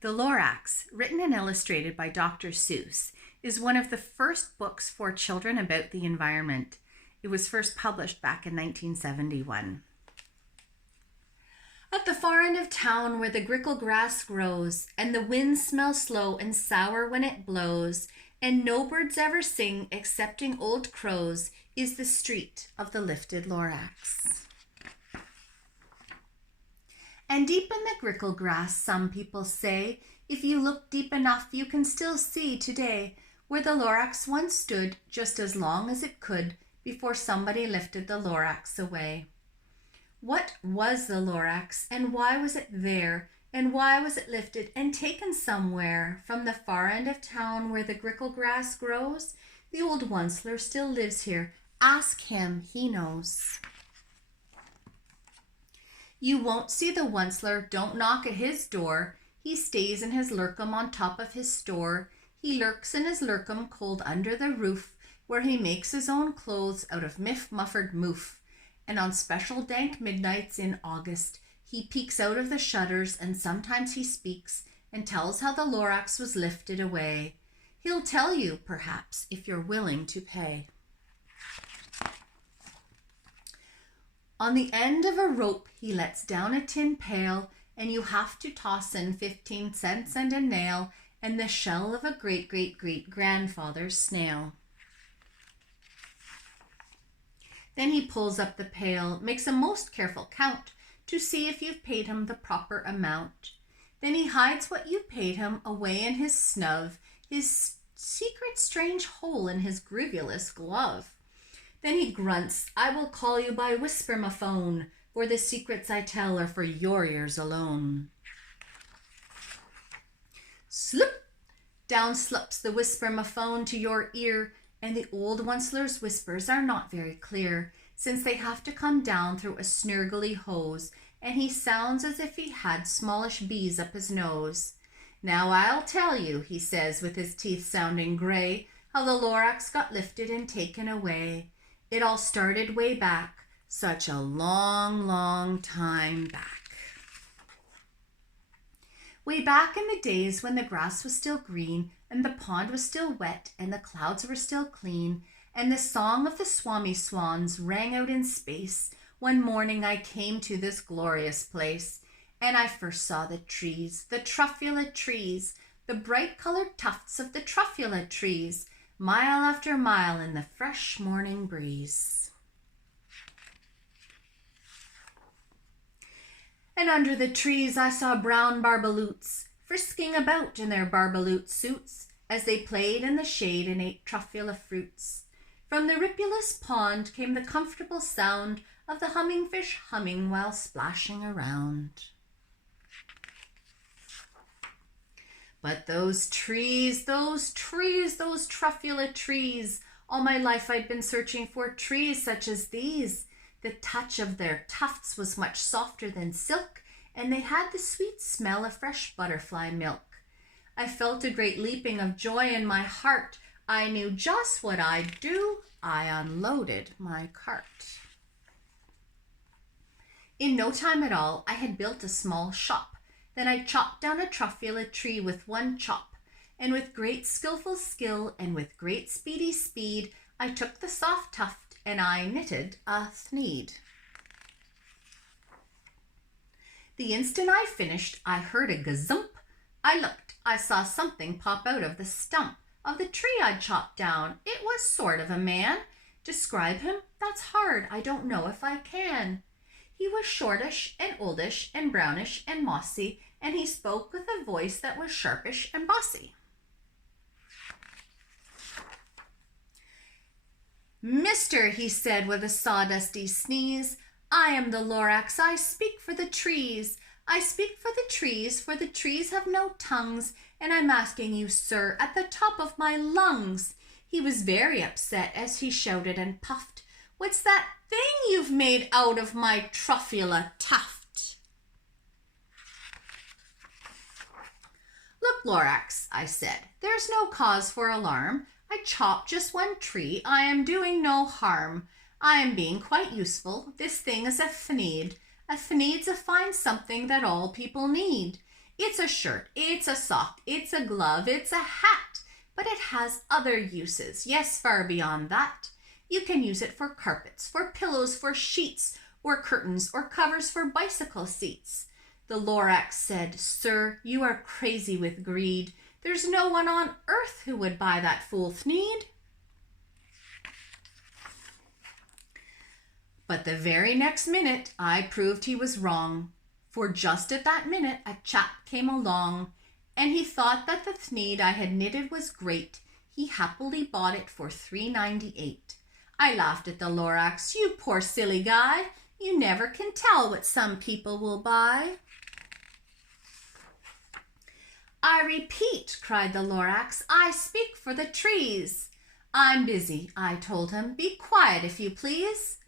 The Lorax, written and illustrated by Dr. Seuss, is one of the first books for children about the environment. It was first published back in 1971. At the far end of town where the grickle grass grows, and the wind smells slow and sour when it blows, and no birds ever sing excepting old crows, is the street of the lifted Lorax. And deep in the grickle grass, some people say, if you look deep enough, you can still see today where the Lorax once stood just as long as it could before somebody lifted the Lorax away. What was the Lorax, and why was it there, and why was it lifted and taken somewhere from the far end of town where the grickle grass grows? The old Onceler still lives here. Ask him, he knows. You won't see the Onceler, don't knock at his door. He stays in his lurkum on top of his store. He lurks in his lurkum cold under the roof, where he makes his own clothes out of muffered moof. And on special dank midnights in August, he peeks out of the shutters, and sometimes he speaks and tells how the Lorax was lifted away. He'll tell you, perhaps, if you're willing to pay. On the end of a rope he lets down a tin pail, and you have to toss in 15 cents and a nail and the shell of a great-great-great-grandfather's snail. Then he pulls up the pail, makes a most careful count to see if you've paid him the proper amount. Then he hides what you paid him away in his snub, his secret strange hole in his grievous glove. Then he grunts, I will call you by whisper-ma-phone, for the secrets I tell are for your ears alone. Slip! Down slips the whisper-ma-phone to your ear, and the old Onceler's whispers are not very clear, since they have to come down through a snurgly hose, and he sounds as if he had smallish bees up his nose. Now I'll tell you, he says with his teeth sounding gray, how the Lorax got lifted and taken away. It all started way back, such a long, long time back. Way back in the days when the grass was still green, and the pond was still wet, and the clouds were still clean, and the song of the swami swans rang out in space, one morning I came to this glorious place, and I first saw the trees, the truffula trees, the bright-colored tufts of the truffula trees, mile after mile in the fresh morning breeze. And under the trees I saw brown barbaloots frisking about in their barbaloot suits as they played in the shade and ate truffula fruits. From the ripulous pond came the comfortable sound of the humming fish humming while splashing around. But those trees, those truffula trees, all my life I'd been searching for trees such as these. The touch of their tufts was much softer than silk, and they had the sweet smell of fresh butterfly milk. I felt a great leaping of joy in my heart. I knew just what I'd do. I unloaded my cart. In no time at all, I had built a small shop. Then I chopped down a truffula tree with one chop, and with great skillful skill and with great speedy speed, I took the soft tuft and I knitted a thneed. The instant I finished, I heard a gazump. I looked, I saw something pop out of the stump of the tree I'd chopped down. It was sort of a man. Describe him? That's hard. I don't know if I can. He was shortish and oldish and brownish and mossy, and he spoke with a voice that was sharpish and bossy. Mister, he said with a sawdusty sneeze, I am the Lorax, I speak for the trees. I speak for the trees have no tongues, and I'm asking you, sir, at the top of my lungs. He was very upset as he shouted and puffed, What's that thing you've made out of my truffula tuft? Look, Lorax, I said, there's no cause for alarm. I chopped just one tree. I am doing no harm. I am being quite useful. This thing is a thneed. A thneed's a fine something that all people need. It's a shirt, it's a sock, it's a glove, it's a hat, but it has other uses, yes, far beyond that. You can use it for carpets, for pillows, for sheets, or curtains, or covers for bicycle seats. The Lorax said, "Sir, you are crazy with greed. There's no one on earth who would buy that fool thneed." But the very next minute I proved he was wrong, for just at that minute a chap came along, and he thought that the thneed I had knitted was great. He happily bought it for $3.98. I laughed at the Lorax. "You poor silly guy, you never can tell what some people will buy." "I repeat," cried the Lorax, "I speak for the trees." "I'm busy," I told him. "Be quiet, if you please."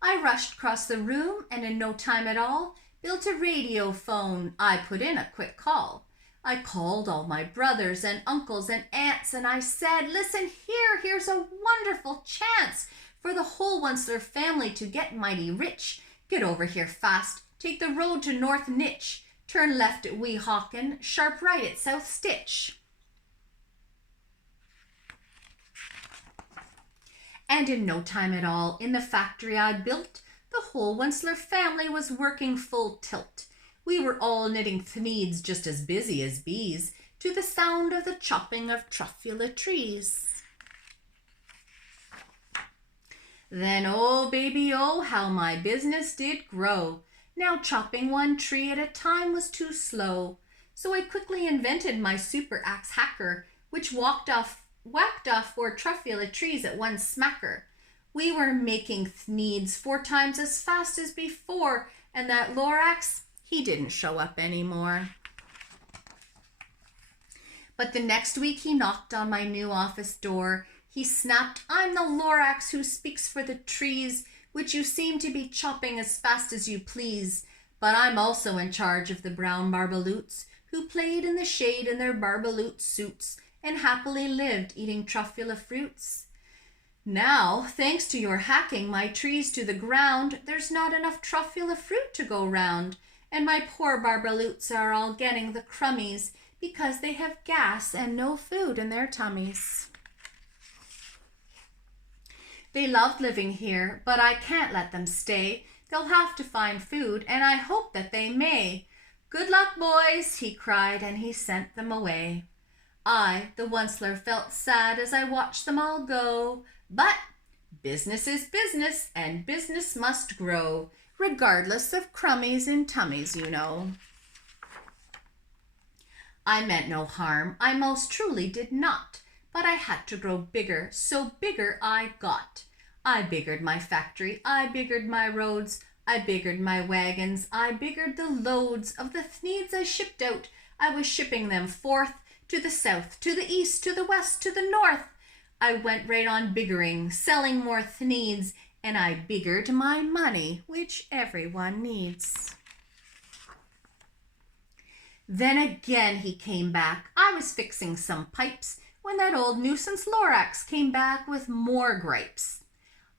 I rushed across the room and in no time at all built a radio phone. I put in a quick call. I called all my brothers and uncles and aunts, and I said, "Listen here, here's a wonderful chance for the whole Onceler family to get mighty rich. Get over here fast. Take the road to North Nitch. Turn left at Weehawken, sharp right at South Stitch." And in no time at all, in the factory I built, the whole Onceler family was working full tilt. We were all knitting thneeds just as busy as bees, to the sound of the chopping of truffula trees. Then, oh baby, oh, how my business did grow. Now chopping one tree at a time was too slow. So I quickly invented my super axe hacker, which whacked off 4 truffula trees at one smacker. We were making thneeds 4 times as fast as before, and that Lorax, he didn't show up anymore. But the next week he knocked on my new office door. He snapped, "I'm the Lorax who speaks for the trees, which you seem to be chopping as fast as you please. But I'm also in charge of the brown barbaloots, who played in the shade in their barbaloot suits, and happily lived eating truffula fruits. Now, thanks to your hacking my trees to the ground, there's not enough truffula fruit to go round, and my poor barbaloots are all getting the crummies because they have gas and no food in their tummies. They loved living here, but I can't let them stay. They'll have to find food, and I hope that they may. Good luck, boys," he cried, and he sent them away. I, the Onceler, felt sad as I watched them all go, but business is business, and business must grow, regardless of crummies in tummies, you know. I meant no harm, I most truly did not, but I had to grow bigger, so bigger I got. I biggered my factory, I biggered my roads, I biggered my wagons, I biggered the loads of the thneeds I shipped out. I was shipping them forth, to the south, to the east, to the west, to the north. I went right on biggering, selling more thneeds, and I biggered my money, which everyone needs. Then again he came back. I was fixing some pipes when that old nuisance Lorax came back with more gripes.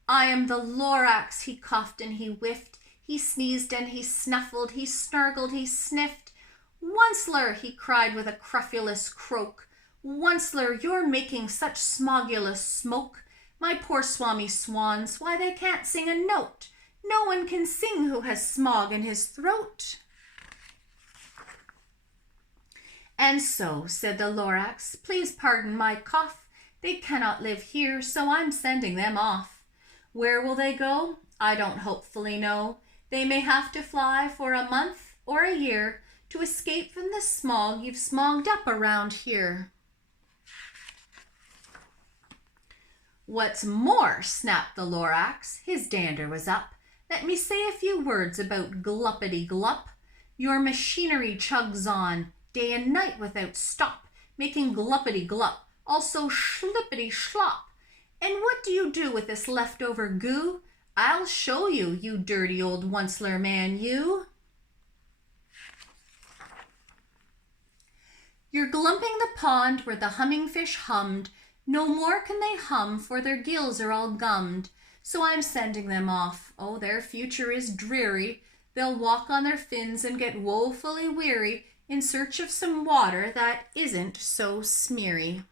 "I am the Lorax," he coughed and he whiffed. He sneezed and he snuffled, he snargled, he sniffed. "Onceler," he cried with a cruffulous croak, "Onceler, you're making such smogulous smoke. My poor swami swans, why they can't sing a note. No one can sing who has smog in his throat." "And so," said the Lorax, "please pardon my cough. They cannot live here, so I'm sending them off. Where will they go? I don't hopefully know. They may have to fly for a month or a year to escape from the smog you've smogged up around here." "What's more," snapped the Lorax, his dander was up, "let me say a few words about gluppity-glup. Your machinery chugs on, day and night without stop, making gluppity-glup, also schlippity-schlop. And what do you do with this leftover goo? I'll show you, you dirty old Onceler man, you." "You're glumping the pond where the humming fish hummed. No more can they hum, for their gills are all gummed. So I'm sending them off. Oh, their future is dreary. They'll walk on their fins and get woefully weary in search of some water that isn't so smeary.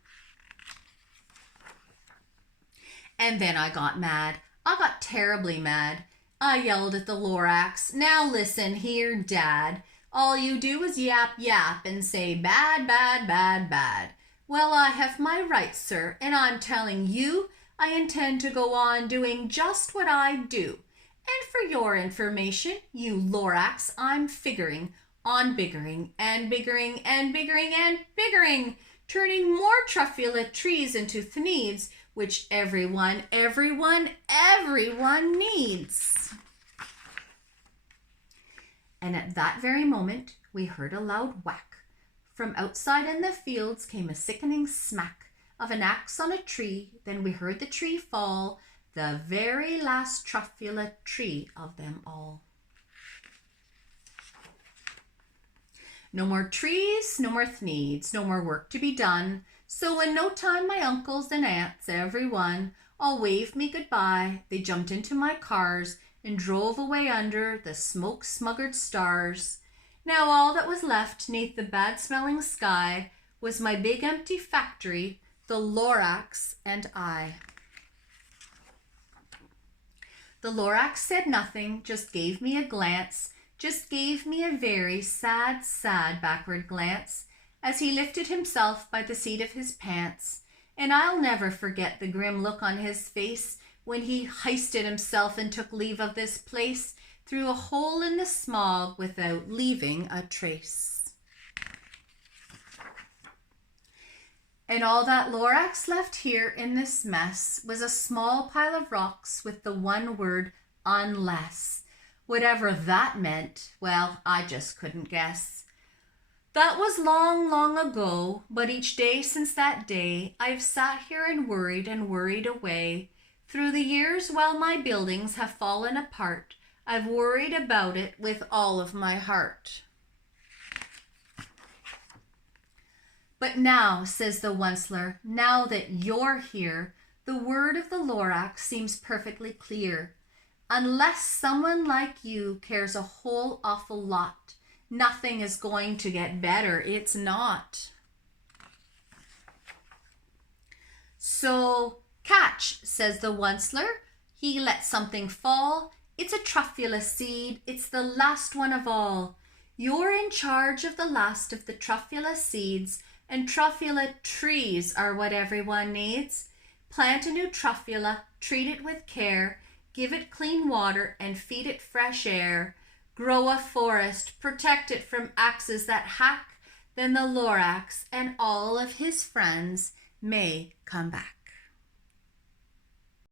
And then I got mad. I got terribly mad. I yelled at the Lorax, "Now listen here, Dad. All you do is yap, yap and say bad, bad, bad, bad. Well, I have my rights, sir, and I'm telling you I intend to go on doing just what I do. And for your information, you Lorax, I'm figuring on biggering and biggering and biggering and biggering, turning more truffula trees into thneeds, which everyone needs." And at that very moment, we heard a loud whack. From outside in the fields came a sickening smack of an axe on a tree. Then we heard the tree fall, the very last truffula tree of them all. No more trees, no more thneeds, no more work to be done. So in no time my uncles and aunts, every one, all waved me goodbye. They jumped into my cars and drove away under the smoke-smuggered stars. Now all that was left 'neath the bad-smelling sky was my big empty factory, the Lorax, and I. The Lorax said nothing, just gave me a glance, just gave me a very sad, sad backward glance as he lifted himself by the seat of his pants. And I'll never forget the grim look on his face when he hoisted himself and took leave of this place through a hole in the smog without leaving a trace. And all that Lorax left here in this mess was a small pile of rocks with the one word, unless. Whatever that meant, well, I just couldn't guess. That was long, long ago, but each day since that day, I've sat here and worried away. Through the years, while my buildings have fallen apart, I've worried about it with all of my heart. But now, says the Onceler, now that you're here, the word of the Lorax seems perfectly clear. Unless someone like you cares a whole awful lot, nothing is going to get better. It's not. So catch, says the Onceler. He let something fall. It's a truffula seed. It's the last one of all. You're in charge of the last of the truffula seeds, and truffula trees are what everyone needs. Plant a new truffula, treat it with care, give it clean water and feed it fresh air. Grow a forest, protect it from axes that hack, then the Lorax and all of his friends may come back.